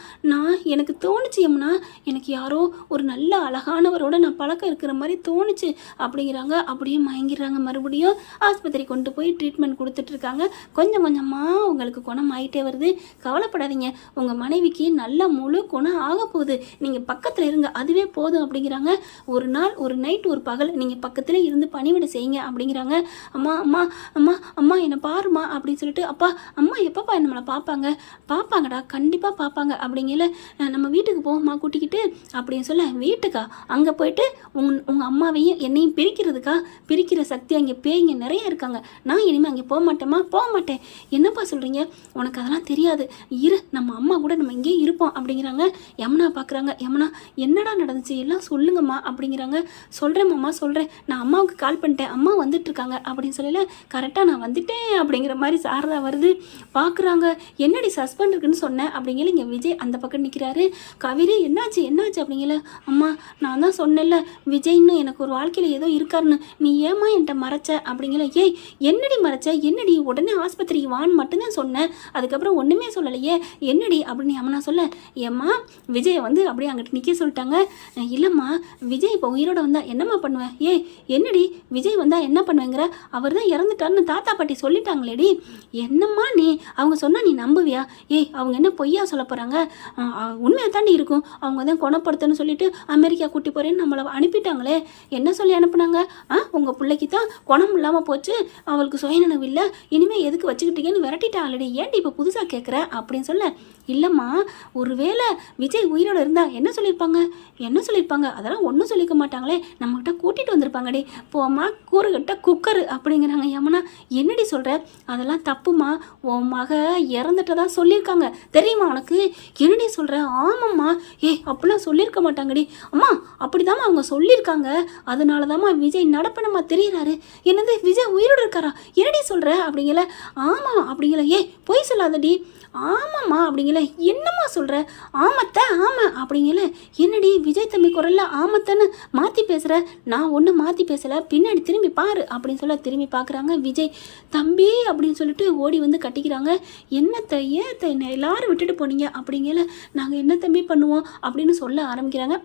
எனக்கு தோணுச்சு யமுனா, எனக்கு யாரோ ஒரு நல்ல அழகானவரோட நான் பழக்கம் இருக்கிற மாதிரி தோணுச்சு அப்படிங்கிறாங்க. அப்படியே மயங்கிடுறாங்க. மறுபடியும் ஆஸ்பத்திரி கொண்டு போய் ட்ரீட்மெண்ட் கொடுத்துட்டு இருக்காங்க. கொஞ்சம் கொஞ்சமாக உங்களுக்கு குணம் ஆகிட்டே வருது, கவலைப்படாதீங்க, உங்கள் மனைவிக்கு நல்ல முழு குணம் ஆக போகுது, நீங்கள் பக்கத்தில் இருங்க அதுவே போதும் அப்படிங்கிறாங்க. ஒரு நாள் ஒரு நைட் ஒரு பகல் நீங்கள் பக்கத்தில் இருந்து பணிவிட செய்யுங்க அப்படிங்கிறாங்க. அம்மா அம்மா அம்மா அம்மா என்னை பாருமா அப்படின்னு சொல்லிட்டு, அப்பா அம்மா எப்பப்பா நம்மளை பார்ப்பாங்கடா, கண்டிப்பாக பார்ப்பாங்க அப்படிங்கல, நம்ம வீட்டுக்கு போகமா கூட்டிக்கிட்டு அப்படின்னு சொல்ல, வீட்டுக்கா? அங்கே போயிட்டு உங்கள் அம்மாவையும் என்னையும் பிரிக்கிற சக்தி அங்கே பேய்ங்க நிறைய இருக்காங்க. நான் இனிமேல் அங்கே போக மாட்டேன். என்னப்பா சொல்கிறீங்க? உனக்கு அதெல்லாம் தெரியாது, இரு, நம்ம அம்மா கூட நம்ம இங்கேயே இருப்போம் அப்படிங்கிறாங்க. யமுனா பார்க்குறாங்க. யமுனா என்னடா நடந்துச்சு எல்லாம் சொல்லுங்கம்மா அப்படிங்கிறாங்க. சொல்கிறேன் மாமா சொல்கிறேன், நான் அம்மாவுக்கு கால் பண்ணிட்டேன், அம்மா வந்துட்டுருக்காங்க அப்படின்னு சொல்லல, கரெக்டாக நான் வந்துட்டேன் அப்படிங்கிற மாதிரி சாரதா வருது. பார்க்குறாங்க. என்னடி சஸ்பெண்ட் இருக்குன்னு சொன்னேன் அப்படிங்கிற இங்கே விஜய் அந்த பக்கம் நிற்கிறாரு. காவேரி என்னாச்சு அப்படிங்கிற, அம்மா நான் தான் சொன்னேன்ல விஜய்னு எனக்கு ஒரு வாழ்க்கையில் ஏதோ இருக்காருன்னு, நீ ஏமா என்கிட்ட மறைச்ச அப்படிங்கிற. ஏய் என்னடி மறைச்ச, என்னடி உடனே ஆஸ்பத்திரிக்கு வான்னு மட்டும்தான் சொன்னேன், அதுக்கப்புறம் ஒன்றுமே சொல்லலையே, என்னடி அப்படின்னு யமுனா சொல்ல, ஏம்மா விஜயை வந்து அப்படியே அங்கிட்டு நிற்க சொல்லிட்டாங்க. இல்லைம்மா விஜய் இப்போ உயிரோட வந்தால் என்னம்மா பண்ணுவேன்? ஏய் என்னடி விஜய் வந்தால் என்ன பண்ணுவேங்கிற, அவர் தான் இறந்துட்டாருன்னு தாத்தா பாட்டி சொல்லிட்டாங்களேடி, என்னம்மா நீ அவங்க சொன்னால் நீ நம்புவியா? ஏய் அவங்க என்ன பொய்யா சொல்ல போகிறாங்க, உண்மையாக தாண்டி இருக்கும், அவங்க தான் குணப்படுத்தன்னு சொல்லிட்டு அமெரிக்கா கூட்டி போகிறேன்னு நம்மளை அனுப்பிட்டாங்களே, என்ன சொல்லி அனுப்புனாங்க? உங்கள் பிள்ளைக்கு தான் குணம் இல்லாமல் போச்சு, அவளுக்கு சுயநினைவு இல்லை, இனிமேல் எதுக்கு வச்சுக்கிட்டீங்கன்னு விரட்டிட்டாங்களேடி, ஏன்டி இப்போ புதுசாக கேட்குற அப்படின்னு சொல்ல, இல்லைம்மா ஒருவேளை விஜய் உயிரோடு இருந்தால் என்ன சொல்லியிருப்பாங்க, அதெல்லாம் ஒன்றும் சொல்லிக்க மாட்டாங்களே, நம்மகிட்ட கூட்டிகிட்டு வந்திருப்பாங்கடி, போம்மா கூறுகிட்ட குக்கரு அப்படிங்கிறாங்க. யமுனா என்னடி சொல்கிற, அதெல்லாம் தப்புமா, உன் மக இறந்துட்டதா சொல்லியிருக்காங்க தெரியுமா உனக்கு? என்னடி சொல்கிற? ஆமாம்மா. அப்படிலாம் சொல்லியிருக்க மாட்டாங்கடி. அம்மா அப்படிதாம்மா அவங்க சொல்லியிருக்காங்க, அதனால தாம்மா விஜய் நடப்பனமா தெரியுறாரு. என்னது விஜய் உயிரோடு இருக்காரா? என்னடி சொல்கிற அப்படிங்கல. ஆமாம் அப்படிங்கல. பொய் சொல்லாதடி. ஆமாம்மா அப்படிங்கல. என்னம்மா சொல்கிற? ஆமாம் அப்படிங்கல. என்னடி விஜய் தம்பி குரல்ல ஆமத்தன்னு மாற்றி பேசுகிற? நான் ஒன்றும் மாற்றி பேசலை, பின்னாடி திரும்பி பாரு அப்படின்னு சொல்ல திரும்பி பார்க்குறாங்க. விஜய் தம்பி அப்படின்னு சொல்லிட்டு ஓடி வந்து கட்டிக்கிறாங்க. என்னத்தை ஏன் எல்லாரும் விட்டுட்டு போனீங்க அப்படிங்கல. நாங்கள் என்ன தம்பி பண்ணுவோம் அப்படின்னு சொல்ல ஆரம்பிக்கிறாங்க.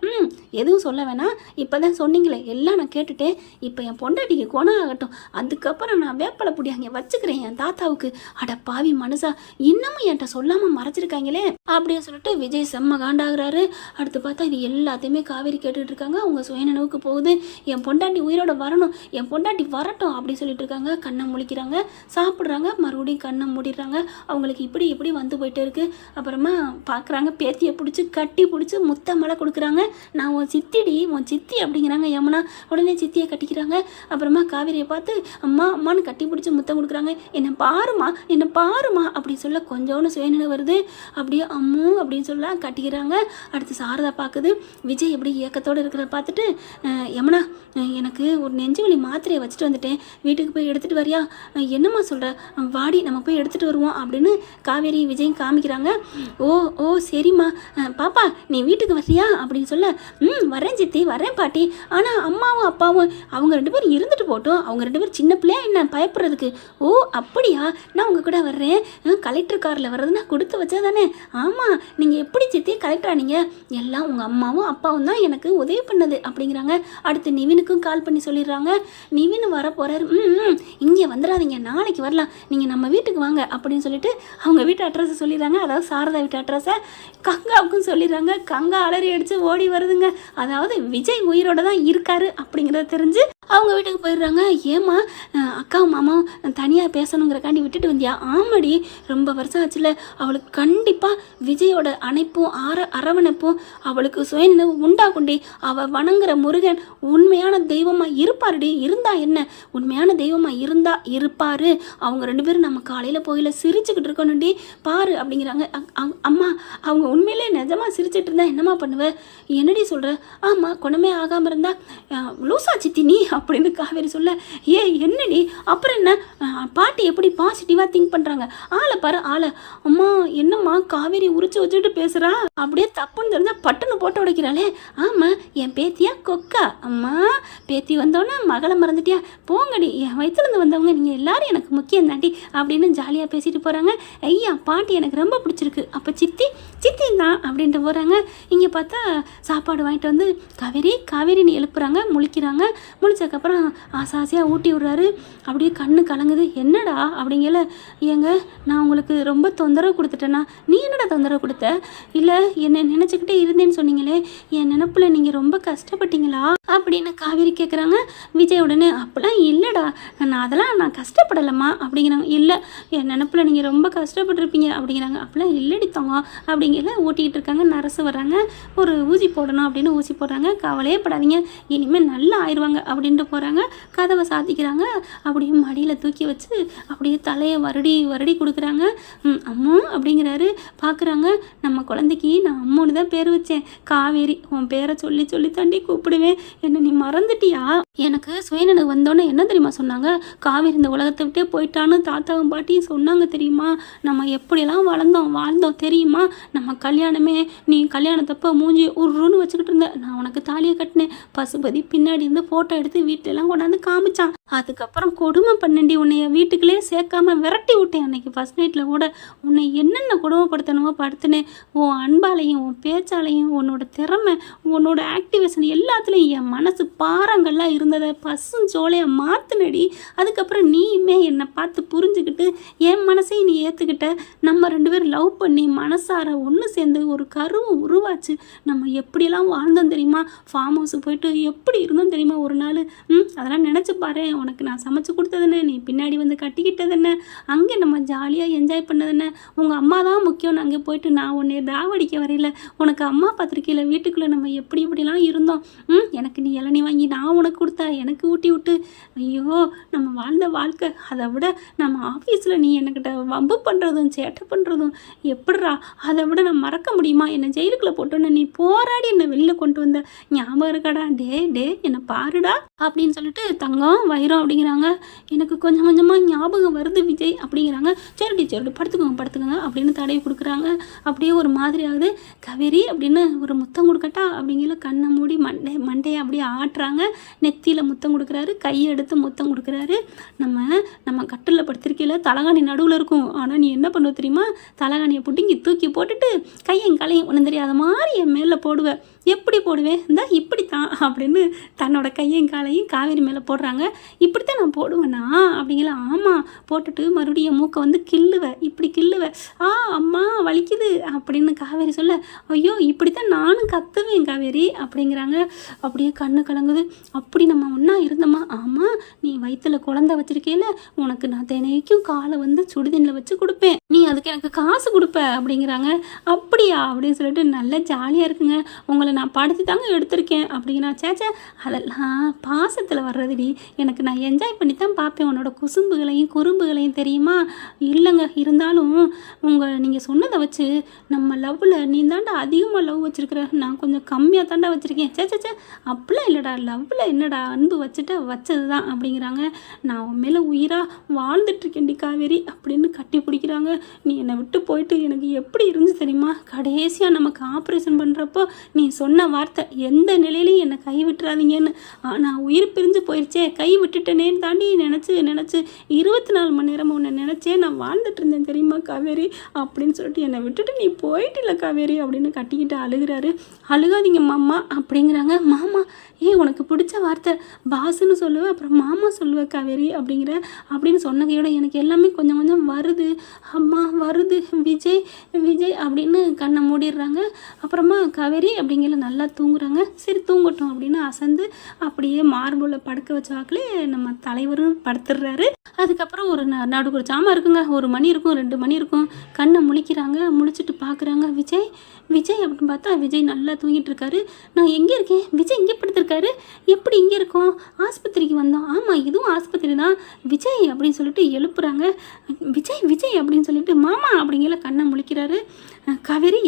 எதுவும் சொல்ல வேணாம், இப்போ தான் சொன்னீங்களே எல்லாம் நான் கேட்டுட்டேன், இப்போ என் பொண்டாட்டிக்கு குணம் ஆகட்டும், அதுக்கப்புறம் நான் வேப்பலை புடி அங்கே வச்சுக்கிறேன் என் தாத்தாவுக்கு. அட பாவி மனுஷா, இன்னமும் என்கிட்ட சொல்லாமல் மறைச்சிருக்காங்களே அப்படின்னு சொல்லிட்டு விஜய் செம்ம காண்டாகிறாரு. அடுத்து பார்த்தா இது எல்லாத்தையுமே காவேரி கேட்டுட்டு இருக்காங்க. அவங்க சுயநினைவுக்கு போகுது. என் பொண்டாட்டி உயிரோட வரணும், என் பொண்டாட்டி வரட்டும் அப்படின்னு சொல்லிட்டு இருக்காங்க. கண்ணை முழிக்கிறாங்க, சாப்பிட்றாங்க, மறுபடியும் கண்ணை மூடிடுறாங்க. அவங்களுக்கு இப்படி வந்து போயிட்டே இருக்கு. அப்புறமா பார்க்குறாங்க, பேத்தியை கட்டி பிடிச்சி முத்த மலை கொடுக்குறாங்க. நான் உன் சித்தி அப்படிங்கிறாங்க யமுனா. உடனே சித்தியை கட்டிக்கிறாங்க. அப்புறமா காவேரியை பார்த்து அம்மான்னு கட்டி பிடிச்சி முத்தம் கொடுக்குறாங்க. என்னை பாருமா அப்படின்னு சொல்ல கொஞ்சோன்னு சுயநினை வருது. அப்படியே அம்மு அப்படின்னு சொல்ல கட்டிக்கிறாங்க. அடுத்து சாரதா பார்க்குது. விஜய் எப்படி ஏக்கத்தோடு இருக்கிற பார்த்துட்டு, யமுனா எனக்கு ஒரு நெஞ்சு வலி மாத்திரையை வச்சுட்டு வந்துட்டேன், வீட்டுக்கு போய் எடுத்துகிட்டு வரியா? என்னம்மா சொல்கிற? வாடி நம்ம போய் எடுத்துகிட்டு வருவோம் அப்படின்னு காவேரி விஜயும் காமிக்கிறாங்க. ஓ சரிம்மா, பாப்பா நீ வீட்டுக்கு வர்றியா அப்படின்னு சொல்ல, வரேன் சித்தி, வரேன் பாட்டி, ஆனால் அம்மாவும் அப்பாவும் அவங்க 2 பேரும் இருந்துட்டு போட்டோம், அவங்க 2 பேரும் சின்ன பிள்ளையா என்ன பயப்படுறதுக்கு? ஓ அப்படியா, நான் உங்கள் கூட வர்றேன், கலெக்டர் காரில் வர்றதுன்னா கொடுத்து வச்சா தானே? ஆமாம், நீங்கள் எப்படி சித்தி கலெக்டர் ஆனீங்க? எல்லாம் உங்கள் அம்மாவும் அப்பாவும் தான் எனக்கு உதவி பண்ணது அப்படிங்கிறாங்க. அடுத்து நிவினுக்கும் கால் பண்ணி சொல்லிடுறாங்க. நிவின் வர போகிறாரு. இங்கே வந்துடாதீங்க, நாளைக்கு வரலாம், நீங்கள் நம்ம வீட்டுக்கு வாங்க அப்படின்னு சொல்லிட்டு அவங்க வீட்டு அட்ரஸை சொல்லிடுறாங்க. அதாவது சாரதா வீட்டு அட்ரஸை கங்காவுக்கும் சொல்லிடுறாங்க. கங்கா அலறி அடித்து ஓடி வருதுங்க. அதாவது விஜய் உயிரோட தான் இருக்காரு அப்படிங்கிறத தெரிஞ்சு அவங்க வீட்டுக்கு போயிடுறாங்க. ஏம்மா அக்காவும் மாமாவும் தனியாக பேசணுங்கிறக்காண்டி விட்டுட்டு வந்தியா? ஆமாடி, ரொம்ப வருஷம் ஆச்சுல, அவளுக்கு கண்டிப்பாக விஜயோட அணைப்பும் அரவணைப்பும் அவளுக்கு சுயநினைவு உண்டாகுண்டி. அவள் வணங்குற முருகன் உண்மையான தெய்வமாக இருப்பாருடி. இருந்தா என்ன, உண்மையான தெய்வமாக இருப்பார். அவங்க 2 பேரும் நம்ம காலையில் போயில சிரிச்சுக்கிட்டு இருக்கணும்டி பாரு அப்படிங்கிறாங்க. அம்மா அவங்க உண்மையிலே நிஜமாக சிரிச்சிட்டு இருந்தா என்னம்மா பண்ணுவேன்? என்னடி சொல்கிற? ஆமாம், குணமே ஆகாமல் இருந்தா லூசா சித்தி நீ அப்படின்னு காவேரி சொல்ல, என்னடி அப்புறம் என்ன, பாட்டி எப்படி பாசிட்டிவாக திங்க் பண்ணுறாங்க, ஆளை பாரு ஆளை. அம்மா என்னம்மா காவேரி உரிச்சு வச்சுட்டு பேசுகிறா, அப்படியே தப்புன்னு தெரிஞ்சால் பட்டுன்னு போட்டு உடைக்கிறாளே. ஆமாம், என் பேத்தியா கொக்கா? அம்மா பேத்தி வந்தோன்னே மகளை மறந்துட்டியா? போங்கடி, என் வயிற்றுலேருந்து வந்தவங்க நீங்கள் எல்லாரும் எனக்கு முக்கியம் தாண்டி அப்படின்னு ஜாலியாக பேசிட்டு போகிறாங்க. ஐயா பாட்டி எனக்கு ரொம்ப பிடிச்சிருக்கு. அப்போ சித்தி தான் அப்படின்ட்டு போகிறாங்க. இங்கே பார்த்தா சாப்பாடு வாங்கிட்டு வந்து காவேரி நீ எழுப்புறாங்க. முழிக்கிறாங்க. முழிச்ச குடித்தக்கப்புறம் ஆசையாக ஊட்டி விட்றாரு. அப்படியே கண்ணு கலங்குது. என்னடா அப்படிங்கல, ஏங்க நான் உங்களுக்கு ரொம்ப தொந்தரவு கொடுத்துட்டேன்னா? நீ என்னடா தொந்தரவு கொடுத்த? இல்லை என்னை நினச்சிக்கிட்டே இருந்தேன்னு சொன்னீங்களே, என் நினப்பில் நீங்கள் ரொம்ப கஷ்டப்பட்டீங்களா அப்படின்னு காவேரி கேட்குறாங்க. விஜய் உடனே அப்போலாம் இல்லைடா, நான் கஷ்டப்படலைம்மா அப்படிங்கிறாங்க. இல்லை என் நினப்பில் நீங்கள் ரொம்ப கஷ்டப்பட்டுருப்பீங்க அப்படிங்கிறாங்க. அப்போலாம் இல்லடி தங்கம் அப்படிங்கல ஊட்டிகிட்டு இருக்காங்க. நர்ஸு வர்றாங்க, ஒரு ஊசி போடணும் அப்படின்னு ஊசி போடுறாங்க. கவலையே படாதீங்க, இனிமேல் நல்லா ஆயிடுவாங்க அப்படின்ட்டு போகிறாங்க. கதவை சாத்திக்கிறாங்க. அப்படியே மடியில் தூக்கி வச்சு அப்படியே தலையை வருடி வருடி கொடுக்குறாங்க. அம்மு அப்படிங்கிறாரு. பார்க்குறாங்க, நம்ம குழந்தைக்கு நான் அம்முன்னு தான் பேர் வச்சேன், காவேரி. உன் பேரை சொல்லி சொல்லி தாண்டி கூப்பிடுவேன், என்ன நீ மறந்துட்டியா? எனக்கு சுயநினைவு வந்தோன்னே என்ன தெரியுமா சொன்னாங்க? காவேரி இந்த உலகத்தை விட்டே போயிட்டான்னு தாத்தாவும் பாட்டியும் சொன்னாங்க தெரியுமா? நம்ம எப்படியெல்லாம் வாழ்ந்தோம் தெரியுமா? நம்ம கல்யாணமே, நீ கல்யாணத்தப்போ மூஞ்சி உருன்னு வச்சுக்கிட்டு இருந்த, நான் உனக்கு தாலியை கட்டினேன். பசுபதி பின்னாடி இருந்து ஃபோட்டோ எடுத்து வீட்டிலலாம் கொண்டாந்து காமிச்சான். அதுக்கப்புறம் கொடுமை பண்ணண்டி, உன்னைய வீட்டுக்குள்ளே சேர்க்காம விரட்டி விட்டேன். அன்னைக்கு ஃபர்ஸ்ட் நைட்டில் கூட உன்னை என்னென்ன கொடுமைப்படுத்தணுமோ படுத்தினேன். உன் அன்பாலையும் உன் பேச்சாலையும் உன்னோட திறமை உன்னோட ஆக்டிவேஷன் எல்லாத்துலேயும் என் மனசு பாறாங்கல்லாம் இருந்ததை பசுஞ்சோலையை மாற்றினடி. அதுக்கப்புறம் நீயுமே என்னை பார்த்து புரிஞ்சுக்கிட்டு என் மனசையும் நீ ஏற்றுக்கிட்ட. நம்ம 2 பேரும் லவ் பண்ணி மனசார ஒன்று சேர்ந்து ஒரு கருவை உருவாச்சு. நம்ம எப்படியெல்லாம் வாழ்ந்தோம் தெரியுமா? ஃபார்ம் ஹவுஸு போயிட்டு எப்படி இருந்தோம் தெரியுமா ஒரு நாள்? அதெல்லாம் நினச்சி பாரு. உனக்கு நான் சமைச்சு கொடுத்ததுன்னு, நீ பின்னாடி வந்து கட்டிக்கிட்டதுன்னு, அங்கே நம்ம ஜாலியாக என்ஜாய் பண்ணதுன்னு. உங்கள் அம்மா தான் முக்கியம். அங்கே போயிட்டு நான் உன்னை தாவடிக்க வரையில. உனக்கு அம்மா பத்திரிக்கையில் வீட்டுக்குள்ளே நம்ம எப்படி எப்படிலாம் இருந்தோம். எனக்கு நீ இளநீ வாங்கி நான் உனக்கு கொடுத்தா, எனக்கு ஊட்டி விட்டு. ஐயோ, நம்ம வாழ்ந்த வாழ்க்கை. அதை விட நம்ம ஆஃபீஸில் நீ என்கிட்ட வம்பு பண்ணுறதும் சேட்டை பண்ணுறதும் எப்படிரா? அதை விட நான் மறக்க முடியுமா? என்னை ஜெயிலுக்குள்ளே போட்டோன்னு நீ போராடி என்னை வெளியில் கொண்டு வந்த ஞாபகம் இருக்காடா? டே என்னை பாருடா அப்படின்னு சொல்லிட்டு தங்கம் வைரம் அப்படிங்கிறாங்க. எனக்கு கொஞ்சம் கொஞ்சமாக ஞாபகம் வருது விஜய் அப்படிங்கிறாங்க. சரிடி படுத்துக்கோங்க அப்படின்னு தடவி கொடுக்குறாங்க. அப்படியே ஒரு மாதிரி ஆகுது. காவேரி அப்படின்னு ஒரு முத்தம் கொடுக்கட்டா அப்படிங்கிற கண்ணை மூடி மண்டையை அப்படியே ஆட்டுறாங்க. நெத்தியில் முத்தம் கொடுக்குறாரு, கையை எடுத்து முத்தம் கொடுக்குறாரு. நம்ம கட்டில் படுத்திருக்கையில் தலகாணி நடுவில் இருக்கும். ஆனால் நீ என்ன பண்ணுவ தெரியுமா? தலகாணியை புட்டிங்கி தூக்கி போட்டுட்டு கையும் கலையும் ஒன்றும் தெரியாத மாதிரி என் மேலே போடுவேன். எப்படி போடுவேன்? இந்த இப்படித்தான் அப்படின்னு தன்னோட கையும் காலையும் காவேரி மேலே போடுறாங்க. இப்படித்தான் நான் போடுவேனா அப்படிங்கிற. ஆமாம், போட்டுட்டு மறுபடியும் மூக்கை வந்து இப்படி கிள்ளுவேன். அம்மா வலிக்குது அப்படின்னு காவேரி சொல்ல, ஐயோ இப்படித்தான் நானும் கத்துவேன் காவேரி அப்படிங்கிறாங்க. அப்படியே கண்ணு கலங்குது. அப்படி நம்ம ஒன்றா இருந்தோமா? ஆமாம், நீ வயிற்றுல குழந்தை வச்சிருக்கேல, உனக்கு நான் தினைக்கும் காலை வந்து சுடுதண்ணில் வச்சு கொடுப்பேன், நீ அதுக்கு எனக்கு காசு கொடுப்ப அப்படிங்கிறாங்க. அப்படியா அப்படின்னு சொல்லிட்டு நல்லா ஜாலியாக இருக்குங்க. உங்களை நான் படுத்தி தாங்க எடுத்திருக்கேன் அப்படிங்கிறா. சேச்சே, அதெல்லாம் பாசத்தில் வர்றதுடி. எனக்கு நான் என்ஜாய் பண்ணி தான் பார்ப்பேன் உன்னோட குசும்புகளையும் குறும்புகளையும் தெரியுமா? இல்லைங்க, இருந்தாலும் நீங்கள் சொன்னதை வச்சு நம்ம லவ்வில் நீ தாண்டா அதிகமாக லவ் வச்சுருக்குற, நான் கொஞ்சம் கம்மியாக தாண்டா வச்சுருக்கேன். சேச்சே அப்படிலாம் இல்லைடா, லவ்வில் என்னடா அன்பு வச்சது தான் அப்படிங்கிறாங்க. நான் உன் மேலே உயிராக வாழ்ந்துட்டுருக்கேன்டி காவேரி அப்படின்னு கட்டி பிடிக்கிறாங்க. நீ என்னை விட்டு போயிட்டு எனக்கு எப்படி இருந்துச்சு தெரியுமா? கடைசியாக நமக்கு ஆப்ரேஷன் பண்ணுறப்போ நீ சொன்ன வார்த்தை, எந்த நிலையிலையும் என்னை கை விட்டுறாதீங்கன்னு. நான் உயிர் பிரிஞ்சு போயிடுச்சே, கை விட்டுட்டேனேன்னு தாண்டி நினச்சி 24 மணி நேரம் உன்னை நினச்சே நான் வாழ்ந்துட்டு இருந்தேன் தெரியுமா காவேரி அப்படின்னு சொல்லிட்டு என்னை விட்டுட்டு நீ போயிட்டில்ல காவேரி அப்படின்னு கட்டிக்கிட்டு அழுகிறாரு. அழுகாதீங்க மாமா அப்படிங்கிறாங்க. மாமா உனக்கு பிடிச்ச வார்த்தை பாசுன்னு சொல்லுவேன், அப்புறம் மாமா சொல்லுவேன் காவேரி அப்படின்னு சொன்னதையோட எனக்கு எல்லாமே கொஞ்சம் கொஞ்சம் வருது. அம்மா வருது, விஜய் அப்படின்னு கண்ணை மூடிடுறாங்க. அப்புறமா காவேரி அப்படிங்கிற நல்லா தூங்குறாங்க. சரி தூங்கட்டும் அப்படின்னு அசந்து அப்படியே மார்புல படுக்க வச்ச வாக்கிலே நம்ம தலைவரும் படுத்துடுறாரு. அதுக்கப்புறம் ஒரு நடுக்குற சாமா இருக்குங்க. 1 மணி இருக்கும், 2 மணி இருக்கும். கண்ணை முழிக்கிறாங்க. முழிச்சிட்டு பார்க்குறாங்க விஜய் அப்படின்னு பார்த்தா விஜய் நல்லா தூங்கிட்டு இருக்காரு. நான் எங்கே இருக்கேன்? விஜய் இங்கே படுத்திருக்காரு. எப்படி இங்கே இருக்கோம்? ஆஸ்பத்திரிக்கு வந்தோம். ஆமாம், இதுவும் ஆஸ்பத்திரி தான். விஜய் அப்படின்னு சொல்லிட்டு எழுப்புறாங்க. விஜய் அப்படின்னு சொல்லிட்டு மாமா அப்படிங்கிற கண்ணை முழிக்கிறாரு. காவேரி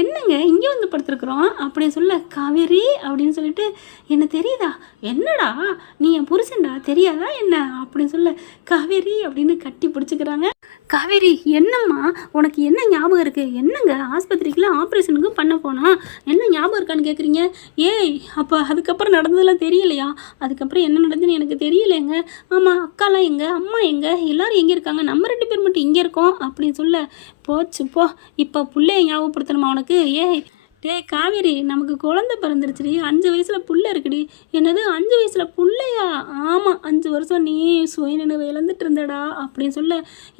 என்னங்க இங்கே வந்து படுத்துருக்குறோம் அப்படின்னு சொல்ல, காவேரி அப்படின்னு சொல்லிட்டு என்ன தெரியுதா? என்னடா நீ என் புருஷன்டா, தெரியாதா என்ன அப்படின்னு சொல்ல, காவேரி அப்படின்னு கட்டி பிடிச்சிக்கிறாங்க. காவேரி என்னம்மா உனக்கு என்ன ஞாபகம் இருக்குது? என்னங்க ஆஸ்பத்திரிக்குள்ள ஆப்ரேஷனுக்கு பண்ண போனா என்ன ஞாபகம் இருக்கான்னு கேட்குறீங்க? அப்போ அதுக்கப்புறம் நடந்ததெல்லாம் தெரியலையா? அதுக்கப்புறம் என்ன நடந்துன்னு எனக்கு தெரியலைங்க. ஆமாம், அக்காலாம் எங்கே, அம்மா எங்கே, எல்லோரும் எங்கே இருக்காங்க, நம்ம 2 பேர் மட்டும் இங்கே இருக்கோம் அப்படின்னு சொல்ல, போச்சு போ, இப்போ பிள்ளைய ஞாபகப்படுத்தணுமா உனக்கு? டேய் காவேரி, நமக்கு குழந்தை பிறந்துருச்சுடி, 5 வயசுல புள்ள இருக்குடி. என்னது 5 வயசுல புள்ளையா? ஆமாம், 5 வருஷம் நீ சுயநினைவு இழந்துட்டு இருந்தடா அப்படின்னு சொல்ல,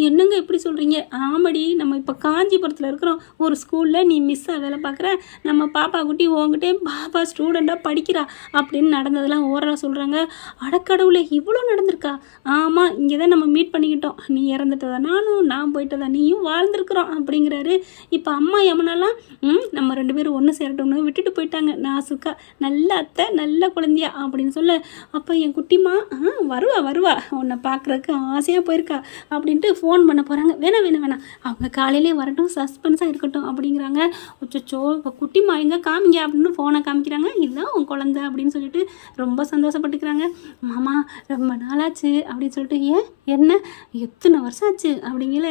என்னங்க இப்படி சொல்கிறீங்க? ஆமாடி, நம்ம இப்போ காஞ்சிபுரத்தில் இருக்கிறோம், ஒரு ஸ்கூலில் நீ மிஸ்ஸாக வேலை பார்க்குற, நம்ம பாப்பா குட்டி உங்ககிட்டே பாப்பா ஸ்டூடெண்ட்டாக படிக்கிறா அப்படின்னு நடந்ததெல்லாம் ஓரளவு சொல்கிறாங்க. அடக்கடவுளே, இவ்வளோ நடந்திருக்கா? ஆமாம், இங்கே தான் நம்ம மீட் பண்ணிக்கிட்டோம், நீ இறந்துட்டதா நானும், நான் போயிட்டதா நீயும் வாழ்ந்துருக்குறோம் அப்படிங்கிறாரு. இப்போ அம்மா யமுனாலாம் நம்ம 2 பேரும் ஒன்று சேரட்டும்னு விட்டுட்டு போயிட்டாங்க. நாசுக்கா நல்ல அத்தை நல்ல குழந்தையா அப்படின்னு சொல்ல, அப்போ என் குட்டிமா வருவா உன்னை பார்க்குறதுக்கு ஆசையாக போயிருக்கா அப்படின்ட்டு ஃபோன் பண்ண போகிறாங்க. வேணாம் அவங்க காலையிலே வரட்டும், சஸ்பென்ஸாக இருக்கட்டும் அப்படிங்கிறாங்க. அச்சோ, இப்போ குட்டிமா எங்கே காமிங்க அப்படின்னு ஃபோனை காமிக்கிறாங்க. இதுதான் உன் குழந்தை அப்படின்னு சொல்லிட்டு ரொம்ப சந்தோஷப்பட்டுக்கிறாங்க. மாமா ரொம்ப நாளாச்சு அப்படின்னு சொல்லிட்டு, என்ன எத்தனை வருஷம் ஆச்சு அப்படிங்கல.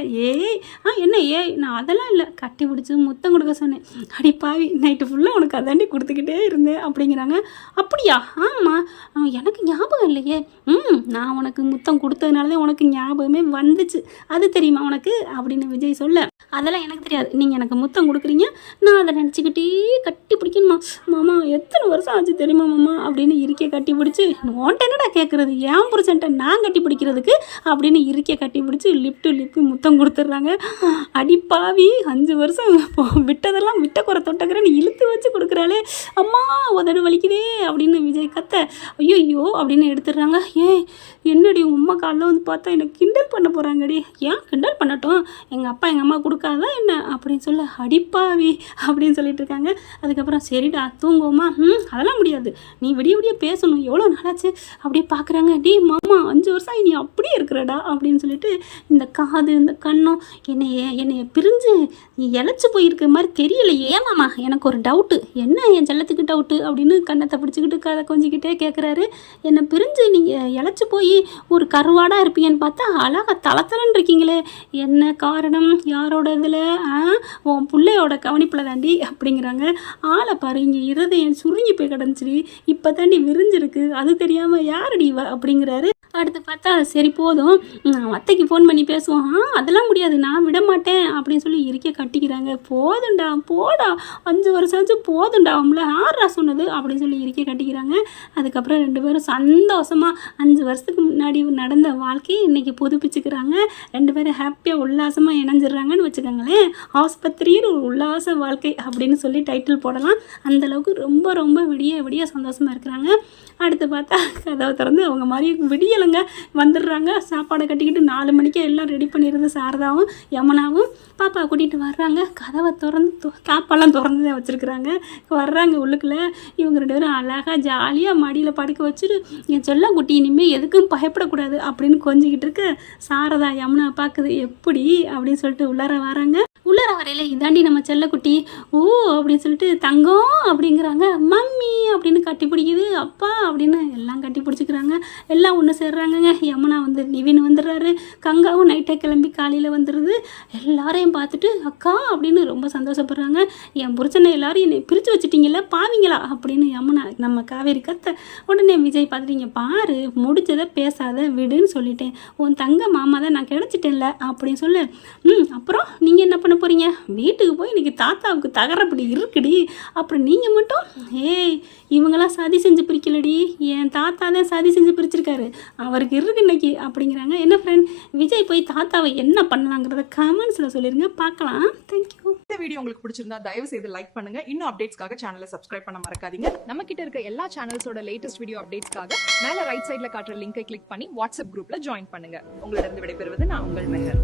என்ன நான் அதெல்லாம் இல்லை, கட்டி பிடிச்சி முத்தம் கொடுக்க சொன்னேன். அடி பாவி, நைட்டு ஃபுல்லாக உனக்கு அதாண்டி கொடுத்துக்கிட்டே இருந்தேன் அப்படிங்கிறாங்க. அப்படியா? ஆமாம், எனக்கு ஞாபகம் இல்லையே. நான் உனக்கு முத்தம் கொடுத்ததுனால தான் உனக்கு ஞாபகமே வந்துச்சு, அது தெரியுமா உனக்கு அப்படின்னு விஜய் சொல்ல, அதெல்லாம் எனக்கு தெரியாது, நீங்கள் எனக்கு முத்தம் கொடுக்குறீங்க, நான் அதை நினச்சிக்கிட்டே கட்டி பிடிக்கணுமா? மாமா எத்தனை வருஷம் ஆச்சு தெரியுமா மாமா அப்படின்னு இருக்கையை கட்டி பிடிச்சி, உன்ட்ட என்னடா கேட்குறது, ஏன் புருஷன்ட்ட நான் கட்டி பிடிக்கிறதுக்கு அப்படின்னு இருக்கையை கட்டி பிடிச்சி லிப்ட்டு முத்தம் கொடுத்துட்றாங்க. அடிப்பாவி, 5 வருஷம் விட்டதெல்லாம் விட்ட குறை தொட்டக்கிறேன்னு இழுத்து வச்சு கொடுக்குறாளே, அம்மா உதடு வலிக்குதே அப்படின்னு விஜய் கத்த, ஐயோ அப்படின்னு எடுத்துடுறாங்க. என்னடி உம்மா காலில் வந்து பார்த்தா எனக்கு கிண்டல் பண்ண போகிறாங்கடி. ஏன் கிண்டல் பண்ணட்டும், எங்கள் அப்பா எங்கள் அம்மா கொடுக்காதா என்ன அப்படின்னு சொல்ல, அடிப்பாவி அப்படின்னு சொல்லிட்டு இருக்காங்க. அதுக்கப்புறம் சரிடா தூங்குவோமா? அதெல்லாம் முடியாது, நீ விடிய பேசணும், எவ்வளோ நாளாச்சு அப்படியே பார்க்குறாங்க. மாமா 5 வருஷம் நீ அப்படியே இருக்கிறடா அப்படின்னு சொல்லிட்டு, இந்த காது இந்த கண்ணம் என்னைய பிரிஞ்சு நீ இழைச்சி போயிருக்க மாதிரி தெரியலையே. மாமா எனக்கு ஒரு டவுட்டு. என்ன என் செல்லத்துக்கு டவுட்டு அப்படின்னு கண்ணத்தை பிடிச்சிக்கிட்டு கதை கொஞ்சிக்கிட்டே கேட்குறாரு. என்னை பிரிஞ்சு நீங்கள் இழைச்சி போய் ஒரு கருவாடாக இருப்பீங்கன்னு பார்த்தா அழகாக தளத்தலன்னு இருக்கீங்களே, என்ன காரணம்? யாரோட இதில்? உன் பிள்ளையோட கவனிப்பில் தாண்டி அப்படிங்கிறாங்க. ஆளை பாரு, இங்கே இருதயம் சுருங்கி போய் கிடந்துச்சுடி, இப்போ தாண்டி விரிஞ்சிருக்கு, அது தெரியாமல் யாரடி அப்படிங்கிறாரு. அடுத்து பார்த்தா சரி போதும், நான் அத்தைக்கு ஃபோன் பண்ணி பேசுவோம். அதெல்லாம் முடியாது, நான் விட மாட்டேன் அப்படின்னு சொல்லி இருக்க கட்டிக்கிறாங்க. போதுண்டா போடா, 5 வருஷம் ஆச்சு போதுண்டா, அவங்கள ஆறா சொன்னது அப்படின்னு சொல்லி இருக்க கட்டிக்கிறாங்க. அதுக்கப்புறம் 2 பேரும் சந்தோஷமாக 5 வருஷத்துக்கு முன்னாடி நடந்த வாழ்க்கையை இன்றைக்கி புதுப்பிச்சுக்கிறாங்க. 2 பேரும் ஹாப்பியாக உல்லாசமாக இணைஞ்சிடுறாங்கன்னு வச்சுக்கோங்களேன். ஆஸ்பத்திரியில் ஒரு உல்லாச வாழ்க்கை அப்படின்னு சொல்லி டைட்டில் போடலாம். அந்தளவுக்கு ரொம்ப ரொம்ப விடிய சந்தோஷமாக இருக்கிறாங்க. அடுத்து பார்த்தா கதவை திறந்து அவங்க மாதிரி விடியலைங்க வந்துடுறாங்க. சாப்பாடை கட்டிக்கிட்டு 4 மணிக்கே எல்லாம் ரெடி பண்ணிடுறது சாரதாவும் யமுனாவும். பாப்பா கூட்டிகிட்டு வர்றாங்க. கதவை திறந்து தாப்பெல்லாம் திறந்து தான் வச்சுருக்குறாங்க. வர்றாங்க உள்ளுக்குள்ளே. இவங்க 2 பேரும் அழகாக ஜாலியாக மடியில் படுக்க வச்சுட்டு, என் செல்ல குட்டி இனிமேல் எதுக்கும் பயப்படக்கூடாது அப்படின்னு கொஞ்சிக்கிட்டு இருக்கு. சாரதா யமுனா பார்க்குது, எப்படி அப்படின்னு சொல்லிட்டு உள்ளார வராங்க. உள்ளார வரையில் இதாண்டி நம்ம செல்லக்குட்டி அப்படின்னு சொல்லிட்டு, தங்கம் அப்படிங்கிறாங்க. மம்மி அப்படின்னு கட்டி பிடிக்குது. அப்பா அப்படின்னு எல்லாம் கட்டி பிடிச்சிக்கிறாங்க. எல்லாம் ஒன்று சேர்றாங்கங்க. யமுனா நிவின் வந்துடுறாரு. கங்காவும் நைட்டை கிளம்பி காலையில் வந்துடுது. எல்லாரையும் பார்த்துட்டு அக்கா அப்படின்னு ரொம்ப சந்தோஷப்படுறாங்க. என் புருஷனை எல்லாரும் என்னை பிரித்து வச்சுட்டீங்களா பாவீங்களா அப்படின்னு யமுனா நம்ம காவேரி கத்த. உடனே விஜய் பார்த்துட்டீங்க பாரு, முடிச்சதை பேசாத விடுன்னு சொல்லிட்டேன், உன் தங்க மாமா தான் நான் கிடச்சிட்டேன்ல அப்படின்னு சொல்லு. அப்புறம் நீங்கள் என்ன பண்ண போகிறீங்க? வீட்டுக்கு போய் இன்றைக்கி தாத்தாவுக்கு தகரப்படி இருக்குடி. அப்புறம் நீங்கள் மட்டும் இவங்களாம் சதி செஞ்சு பிரிக்கலடி, என் தாத்தா தான் சதி செஞ்சு பிரிச்சிருக்காரு, அவருக்கு இருக்கு இன்னைக்கு அப்படிங்கிறாங்க. என்ன ஃப்ரெண்ட், விஜய் போய் தாத்தாவை என்ன பண்ணலாங்கிறத கமெண்ட்ஸில் சொல்லிடுங்க, பார்க்கலாம். தேங்க்யூ. இந்த வீடியோ உங்களுக்கு பிடிச்சிருந்தா தயவு செய்து லைக் பண்ணுங்க. இன்னும் அப்டேட்ஸ்க்காக சேனலை சப்ஸ்கிரைப் பண்ண மறக்காதீங்க. நம்ம கிட்ட இருக்க எல்லா சேனல்ஸோட லேட்டஸ்ட் வீடியோ அப்டேட்ஸ்க்காக மேல ரைட் சைட்ல காட்டுற லிங்கை கிளிக் பண்ணி வாட்ஸ்அப் குரூப்ல ஜாயின் பண்ணுங்க. உங்களிடம் விடைபெறுவது நான் உங்கள் மெஹர்.